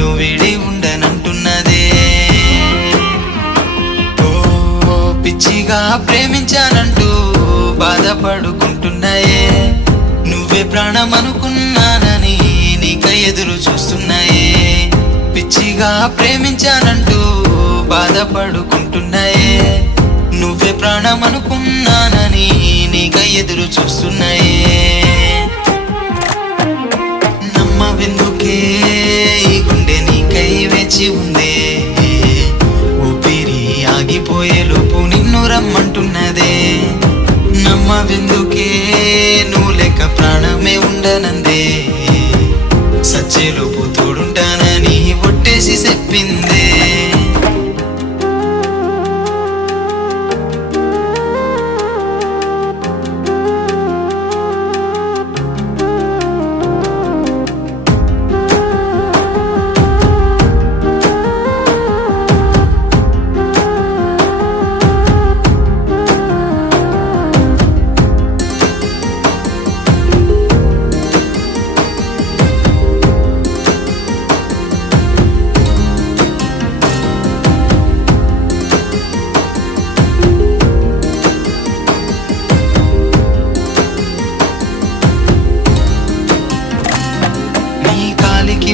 నిన్ను వీడి ఉండనంటున్నదే. ఓ పిచ్చిగా ప్రేమించానంటూ బాధపడుకుంటున్నాయే. నువ్వే ప్రాణం అనుకున్నానని నీకై ఎదురు చూస్తున్నాయే. పిచ్చిగా ప్రేమించానంటూ బాధపడుకుంటున్నాయే. నువ్వే ప్రాణం అనుకున్నానని నీకై ఎదురు చూస్తున్నాయే. నమ్మవెందుకే ఈ గుండె నీకై వేచి ఉందే. ఊపిరి ఆగిపోయే లోపు నిన్ను రమ్మంటున్నదే. నమ్మవెందుకే నువ్వు లెక్క ప్రాణమే ఉండనందే. సచ్చేలోపు తోడుంటానని ఒట్టేసి చెప్పిందే.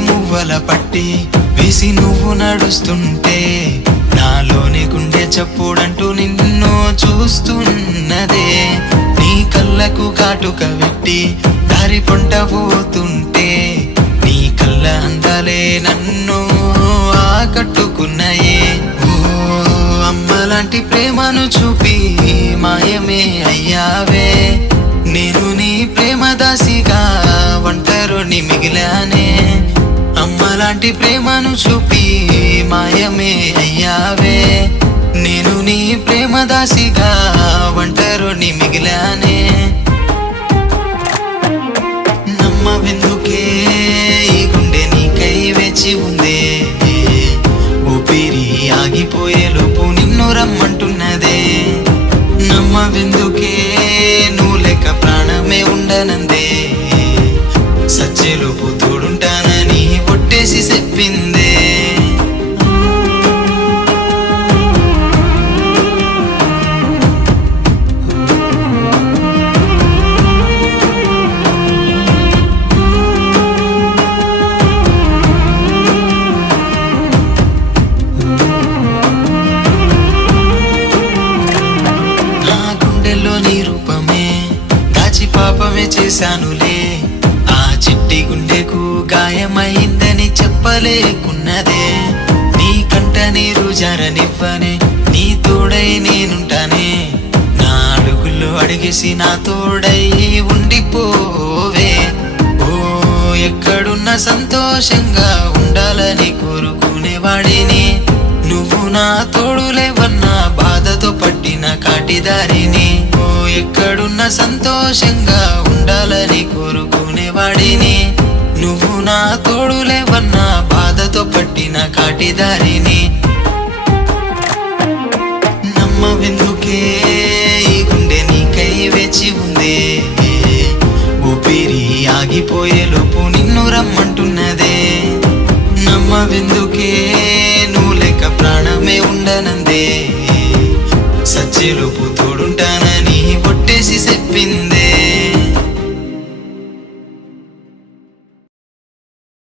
మువ్వల పట్టి వేసి నువ్వు నడుస్తుంటే నాలోని గుండె చప్పుడంటూ నిన్ను చూస్తున్నదే. నీ కళ్ళకు కాటుక పెట్టి దారి పొంట పోతుంటే నీ కళ్ళ అందాలే నన్ను ఆకట్టుకున్నాయే. ఓ అమ్మలాంటి ప్రేమను చూపి మాయమే అయ్యావే. నేను నీ ప్రేమ దాసిగా ఒంటరిని మిగిలానే. అమ్మలాంటి ప్రేమను చూపి మాయమే అయ్యావే. నేను నీ ప్రేమ దాసిగా ఒంటరిని మిగిలానే. నమ్మవెందుకే ఈ గుండె నీకై వేచి ఉందే. ఊపిరి ఆగిపోయే లోపు నిన్ను రమ్మంటున్నదే. నమ్మవెందుకే నువ్వు లెక్క ప్రాణమే ఉండనందే. సచ్చేలోపు తోడుంటానని ఒట్టేసి చెప్పిందే. నా గుండెల్లో నీ రూపమే దాచి పాపమే చేశానులే. ఆ చిట్టి గుండెకు గాయమైందని చెప్పలేకున్నదే. నీ కంట నీరు జారనివ్వనే. నీ తోడై నేనుంటానే. నా అడుగుల్లో అడిగేసి నా తోడై ఉండిపోవే. ఓ ఎక్కడున్న సంతోషంగా ఉండాలని కోరుకునేవాడిని. నువ్వు నా తోడులేవన్నా బాధతో పట్టిన కాటిదారిని. ఓ ఎక్కడున్న సంతోషంగా ఉండాలని కోరుకునేవాడిని. నువ్వు నా తోడులేవన్నా బాధతో పట్టిన కాటిదారిని. నమ్మవెందుకే ఈ గుండె నీకై వేచి ఉందే. ఊపిరి ఆగిపోయేలో